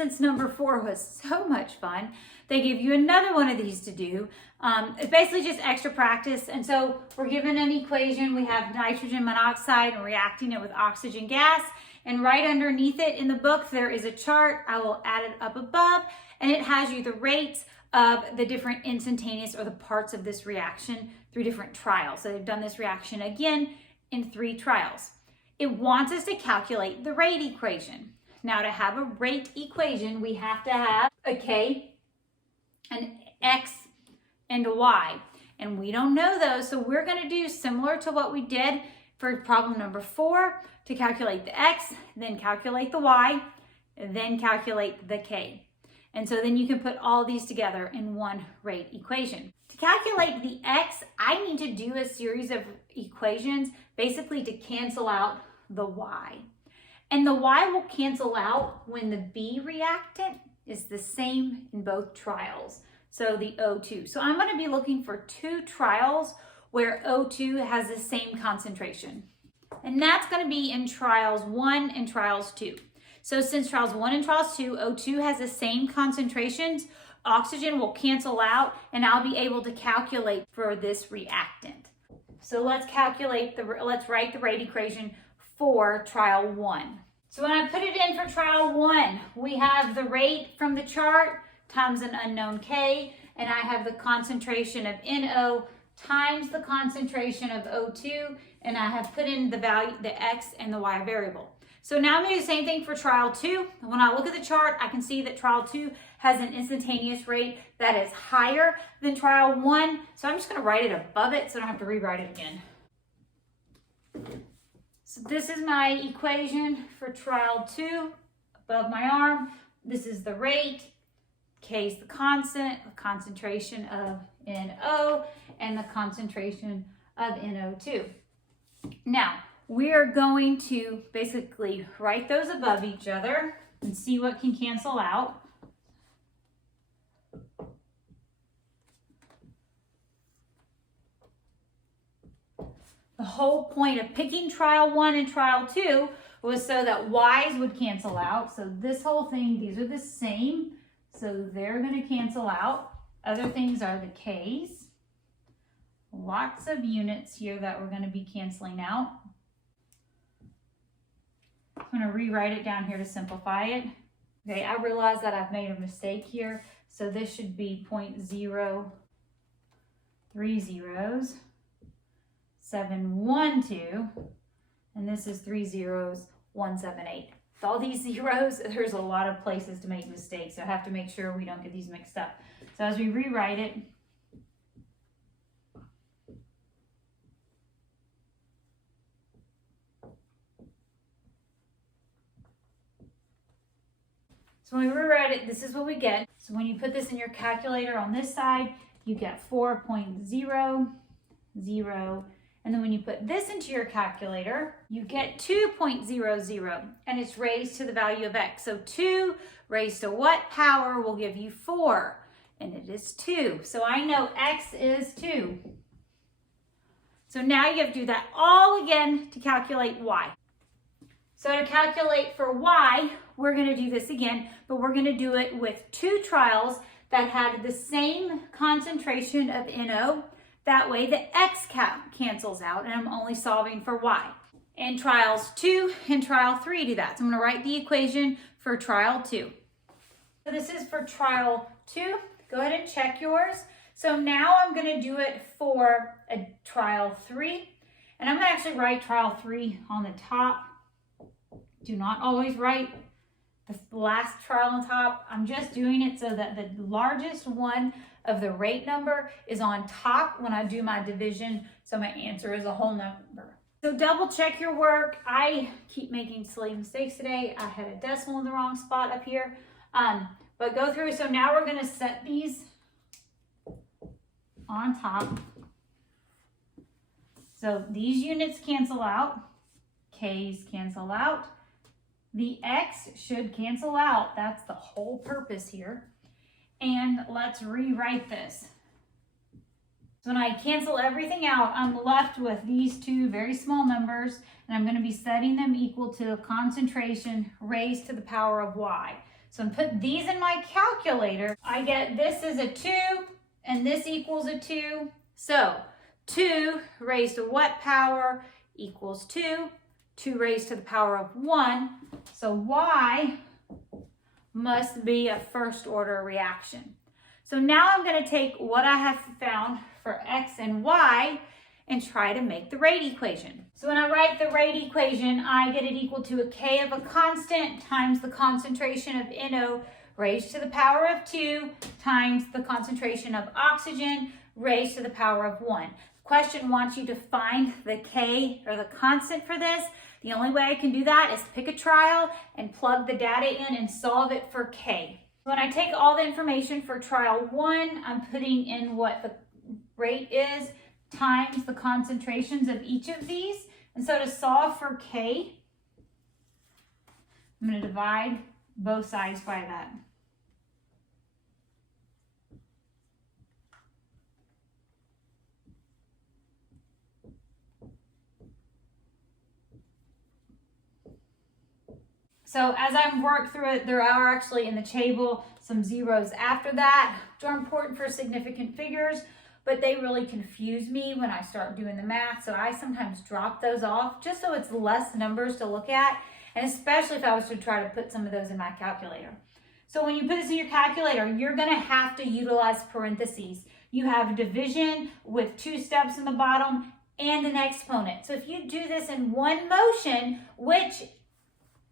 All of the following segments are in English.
since number 4 was so much fun, they give you another one of these to do. It's basically just extra practice. And so we're given an equation. We have nitrogen monoxide and reacting it with oxygen gas. And right underneath it in the book, there is a chart. I will add it up above. And it has you the rates of the different instantaneous or the parts of this reaction through different trials. So they've done this reaction again in 3 trials. It wants us to calculate the rate equation. Now, to have a rate equation, we have to have a K, an X, and a Y. And we don't know those, so we're going to do similar to what we did for problem number 4, to calculate the X, then calculate the Y, then calculate the K. And so then you can put all these together in one rate equation. To calculate the X, I need to do a series of equations basically to cancel out the Y. And the Y will cancel out when the B reactant is the same in both trials. So the O2. So I'm going to be looking for 2 trials where O2 has the same concentration. And that's going to be in trials 1 and trials 2. So since trials 1 and trials 2, O2 has the same concentrations, oxygen will cancel out, and I'll be able to calculate for this reactant. So let's write the rate equation for trial 1. So when I put it in for trial 1, we have the rate from the chart times an unknown K, and I have the concentration of NO times the concentration of O2, and I have put in the value, the X and the Y variable. So now I'm going to do the same thing for trial 2. When I look at the chart, I can see that trial 2 has an instantaneous rate that is higher than trial 1. So I'm just going to write it above it so I don't have to rewrite it again. So this is my equation for trial 2 above my arm. This is the rate. K is the constant, the concentration of NO, and the concentration of NO2. Now, we are going to basically write those above each other and see what can cancel out. The whole point of picking trial 1 and trial 2 was so that Y's would cancel out. So this whole thing, these are the same. So they're going to cancel out. Other things are the K's. Lots of units here that we're going to be canceling out. I'm going to rewrite it down here to simplify it. Okay, I realize that I've made a mistake here. So this should be 0.030 zeros, 712, and this is 3 zeros, 178. With all these zeros, there's a lot of places to make mistakes. So I have to make sure we don't get these mixed up. So as we rewrite it, so when we rewrite it, this is what we get. So when you put this in your calculator on this side, you get 4.00. And then when you put this into your calculator, you get 2.00, and it's raised to the value of X. So 2 raised to what power will give you 4? And it is 2. So I know X is 2. So now you have to do that all again to calculate Y. So to calculate for Y, we're going to do this again, but we're going to do it with 2 trials that had the same concentration of NO. That way the X cancels out, and I'm only solving for Y. And trials 2 and trial 3 do that. So I'm going to write the equation for trial 2. So this is for trial 2. Go ahead and check yours. So now I'm going to do it for a trial 3. And I'm going to actually write trial 3 on the top. Do not always write the last trial on top. I'm just doing it so that the largest one of the rate number is on top when I do my division, so my answer is a whole number. So double check your work. I keep making silly mistakes today. I had a decimal in the wrong spot up here, but go through. So now we're going to set these on top. So these units cancel out, K's cancel out. The X should cancel out. That's the whole purpose here. And let's rewrite this. So when I cancel everything out, I'm left with these 2 very small numbers, and I'm going to be setting them equal to a concentration raised to the power of Y. So I'm put these in my calculator. I get this is a 2 and this equals a 2. So 2 raised to what power equals 2? 2 raised to the power of 1. So Y must be a first order reaction. So now I'm going to take what I have found for X and Y and try to make the rate equation. So when I write the rate equation, I get it equal to a K of a constant times the concentration of NO raised to the power of 2 times the concentration of oxygen raised to the power of 1. The question wants you to find the K or the constant for this. The only way I can do that is pick a trial and plug the data in and solve it for K. When I take all the information for trial 1, I'm putting in what the rate is times the concentrations of each of these. And so to solve for K, I'm going to divide both sides by that. So as I've worked through it, there are actually in the table some zeros after that, which are important for significant figures, but they really confuse me when I start doing the math. So I sometimes drop those off just so it's less numbers to look at, and especially if I was to try to put some of those in my calculator. So when you put this in your calculator, you're going to have to utilize parentheses. You have division with 2 steps in the bottom and an exponent. So if you do this in one motion, which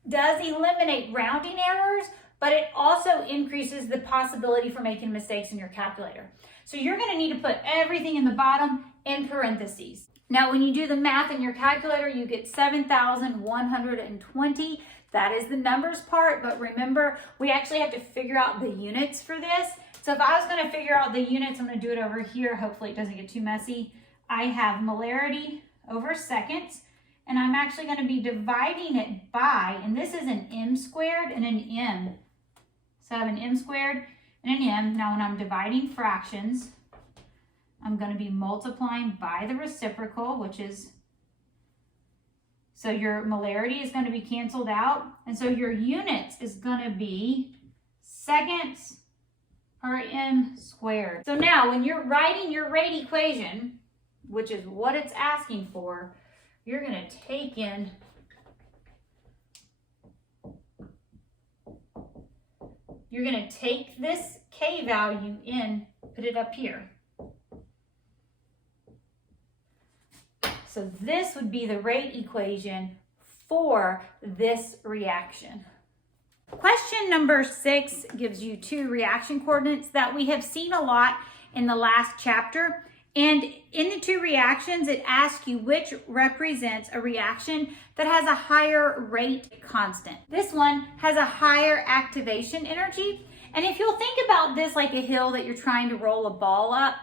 does eliminate rounding errors, but it also increases the possibility for making mistakes in your calculator. So you're going to need to put everything in the bottom in parentheses. Now, when you do the math in your calculator, you get 7,120. That is the numbers part, but remember, we actually have to figure out the units for this. So if I was going to figure out the units, I'm going to do it over here. Hopefully it doesn't get too messy. I have molarity over seconds. And I'm actually going to be dividing it by, and this is an m squared and an m. So I have an m squared and an m. Now when I'm dividing fractions, I'm going to be multiplying by the reciprocal, which is, so your molarity is going to be canceled out. And so your units is going to be seconds per m squared. So now when you're writing your rate equation, which is what it's asking for, you're going to take in this K value in, put it up here. So this would be the rate equation for this reaction. Question number 6 gives you 2 reaction coordinates that we have seen a lot in the last chapter. And in the 2 reactions, it asks you which represents a reaction that has a higher rate constant. This one has a higher activation energy. And if you'll think about this like a hill that you're trying to roll a ball up,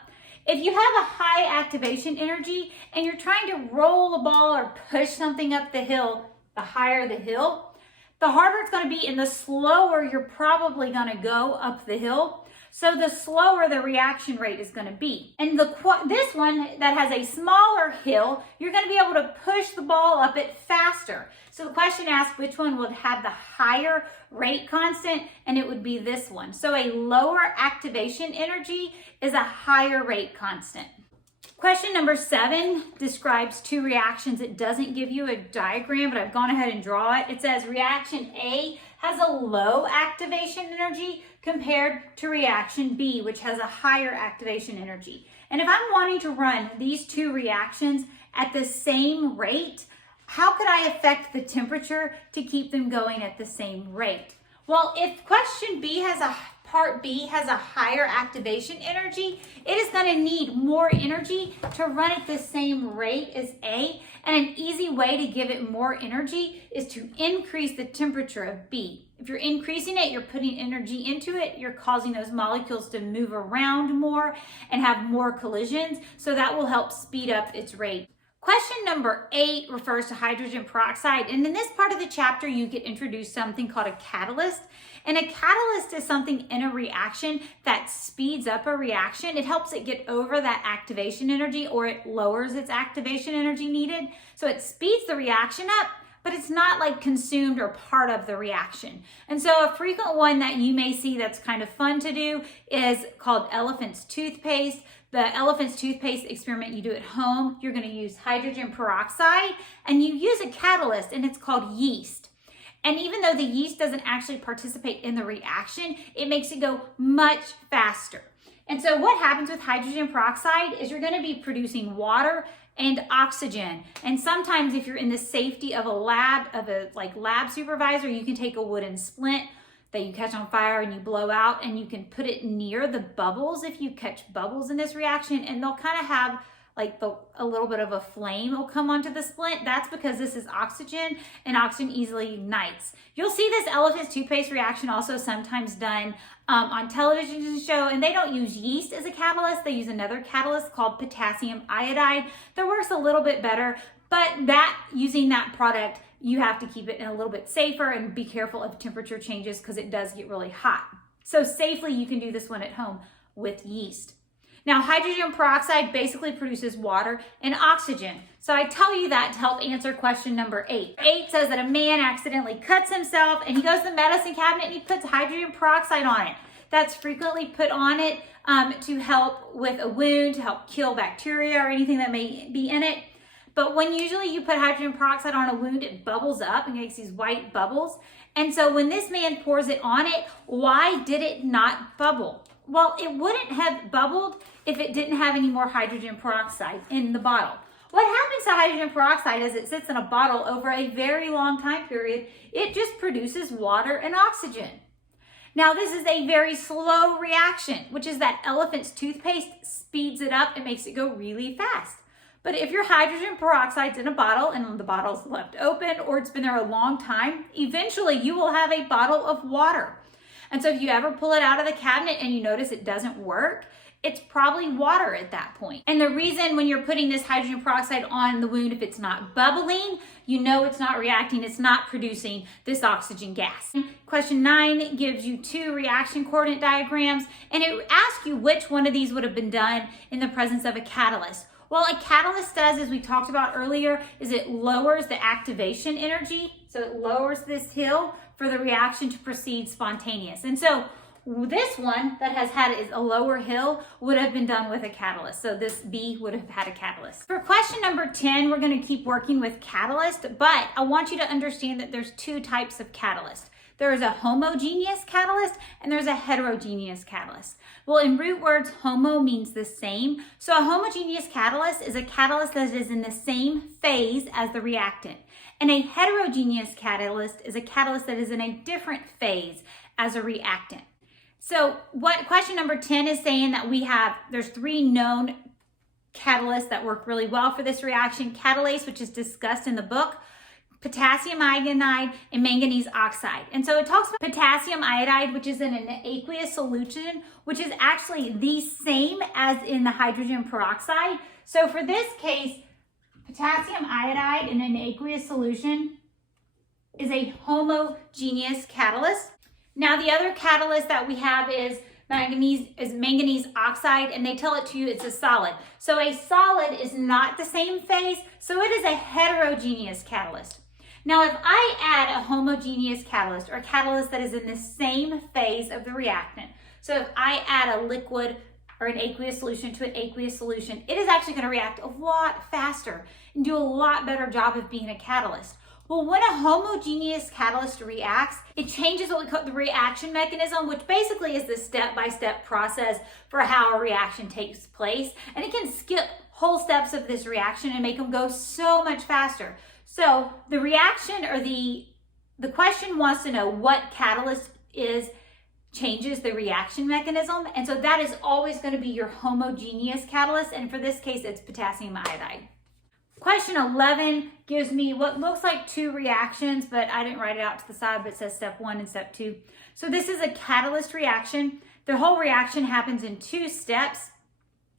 if you have a high activation energy and you're trying to roll a ball or push something up the hill, the higher the hill, the harder it's going to be and the slower you're probably going to go up the hill. So the slower the reaction rate is going to be. And this one that has a smaller hill, you're going to be able to push the ball up it faster. So the question asks which one would have the higher rate constant, and it would be this one. So a lower activation energy is a higher rate constant. Question number 7 describes 2 reactions. It doesn't give you a diagram, but I've gone ahead and draw it. It says reaction A has a low activation energy compared to reaction B, which has a higher activation energy. And if I'm wanting to run these 2 reactions at the same rate, how could I affect the temperature to keep them going at the same rate? Well, if part B has a higher activation energy, it is going to need more energy to run at the same rate as A. And an easy way to give it more energy is to increase the temperature of B. If you're increasing it, you're putting energy into it, you're causing those molecules to move around more and have more collisions. So that will help speed up its rate. Question number 8 refers to hydrogen peroxide. And in this part of the chapter, you get introduced to something called a catalyst. And a catalyst is something in a reaction that speeds up a reaction. It helps it get over that activation energy, or it lowers its activation energy needed. So it speeds the reaction up, but it's not like consumed or part of the reaction. And so a frequent one that you may see that's kind of fun to do is called elephant's toothpaste. The elephant's toothpaste experiment you do at home, you're going to use hydrogen peroxide and you use a catalyst, and it's called yeast. And even though the yeast doesn't actually participate in the reaction, it makes it go much faster. And so what happens with hydrogen peroxide is you're going to be producing water and oxygen. And sometimes if you're in the safety of a lab, lab supervisor, you can take a wooden splint that you catch on fire and you blow out, and you can put it near the bubbles if you catch bubbles in this reaction, and they'll kind of have like a little bit of a flame will come onto the splint. That's because this is oxygen, and oxygen easily ignites. You'll see this elephant's toothpaste reaction also sometimes done on television show, and they don't use yeast as a catalyst. They use another catalyst called potassium iodide that works a little bit better, but using that product, you have to keep it in a little bit safer and be careful of temperature changes because it does get really hot. So safely, you can do this one at home with yeast. Now, hydrogen peroxide basically produces water and oxygen. So I tell you that to help answer question number 8. 8 says that a man accidentally cuts himself and he goes to the medicine cabinet and he puts hydrogen peroxide on it. That's frequently put on it to help with a wound, to help kill bacteria or anything that may be in it. But when usually you put hydrogen peroxide on a wound, it bubbles up and makes these white bubbles. And so when this man pours it on it, why did it not bubble? Well, it wouldn't have bubbled if it didn't have any more hydrogen peroxide in the bottle. What happens to hydrogen peroxide as it sits in a bottle over a very long time period? It just produces water and oxygen. Now, this is a very slow reaction, which is that elephant's toothpaste speeds it up and makes it go really fast. But if your hydrogen peroxide's in a bottle and the bottle's left open or it's been there a long time, eventually you will have a bottle of water. And so if you ever pull it out of the cabinet and you notice it doesn't work, it's probably water at that point. And the reason when you're putting this hydrogen peroxide on the wound, if it's not bubbling, you know it's not reacting, it's not producing this oxygen gas. Question 9 gives you 2 reaction coordinate diagrams, and it asks you which one of these would have been done in the presence of a catalyst. Well, a catalyst does, as we talked about earlier, is it lowers the activation energy. So it lowers this hill for the reaction to proceed spontaneous. And so this one that has had a lower hill would have been done with a catalyst. So this B would have had a catalyst. For question number 10, we're going to keep working with catalyst, but I want you to understand that there's 2 types of catalyst. There is a homogeneous catalyst and there's a heterogeneous catalyst. Well, in root words, homo means the same. So a homogeneous catalyst is a catalyst that is in the same phase as the reactant. And a heterogeneous catalyst is a catalyst that is in a different phase as a reactant. So what question number 10 is saying that there's 3 known catalysts that work really well for this reaction. Catalase, which is discussed in the book, potassium iodide, and manganese oxide. And so it talks about potassium iodide, which is in an aqueous solution, which is actually the same as in the hydrogen peroxide. So for this case, potassium iodide in an aqueous solution is a homogeneous catalyst. Now the other catalyst that we have is manganese oxide, and they tell it to you it's a solid. So a solid is not the same phase, so it is a heterogeneous catalyst. Now if I add a homogeneous catalyst or a catalyst that is in the same phase of the reactant, so if I add a liquid or an aqueous solution to an aqueous solution, it is actually going to react a lot faster and do a lot better job of being a catalyst. Well, when a homogeneous catalyst reacts, it changes what we call the reaction mechanism, which basically is the step-by-step process for how a reaction takes place. And it can skip whole steps of this reaction and make them go so much faster. So the reaction or the question wants to know what catalyst changes the reaction mechanism. And so that is always going to be your homogeneous catalyst. And for this case, it's potassium iodide. Question 11 gives me what looks like 2 reactions, but I didn't write it out to the side, but it says step 1 and step 2. So this is a catalyst reaction. The whole reaction happens in 2 steps.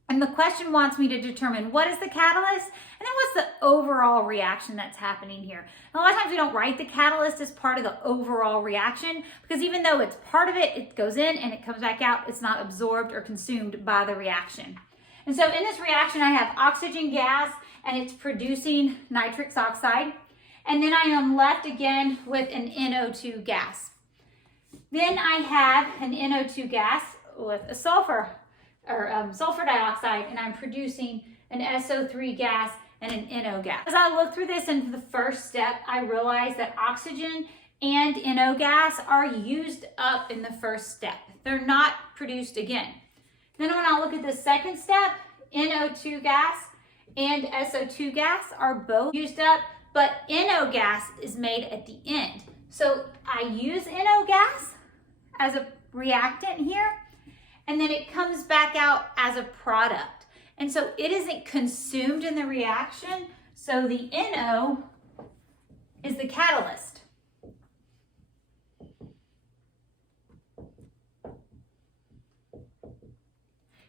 And the question wants me to determine what is the catalyst and then what's the overall reaction that's happening here. And a lot of times we don't write the catalyst as part of the overall reaction because even though it's part of it, it goes in and it comes back out. It's not absorbed or consumed by the reaction. And so in this reaction, I have oxygen gas and it's producing nitrous oxide. And then I am left again with an NO2 gas. Then I have an NO2 gas with a sulfur dioxide, and I'm producing an SO3 gas and an NO gas. As I look through this into the first step, I realize that oxygen and NO gas are used up in the first step. They're not produced again. Then when I look at the second step, NO2 gas and SO2 gas are both used up, but NO gas is made at the end. So I use NO gas as a reactant here, and then it comes back out as a product. And so it isn't consumed in the reaction, so the NO is the catalyst.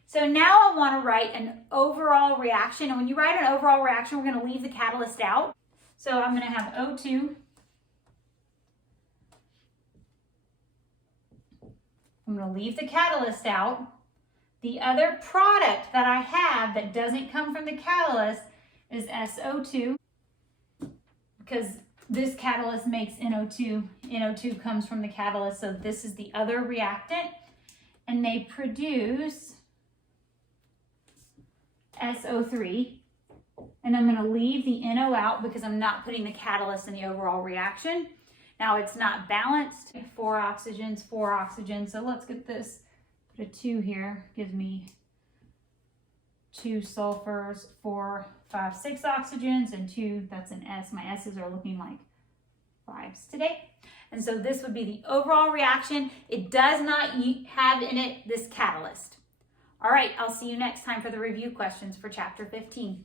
So now I want to write an overall reaction, and when you write an overall reaction, we're going to leave the catalyst out. So I'm going to have O2. I'm going to leave the catalyst out. The other product that I have that doesn't come from the catalyst is SO2, because this catalyst makes NO2. NO2 comes from the catalyst, so this is the other reactant, and they produce SO3. And I'm going to leave the NO out because I'm not putting the catalyst in the overall reaction. Now it's not balanced. 4 oxygens. So let's get this. Put a 2 here. Gives me 2 sulfurs, 4, 5, 6 oxygens, and 2. That's an S. My S's are looking like 5s today. And so this would be the overall reaction. It does not have in it this catalyst. All right, I'll see you next time for the review questions for Chapter 15.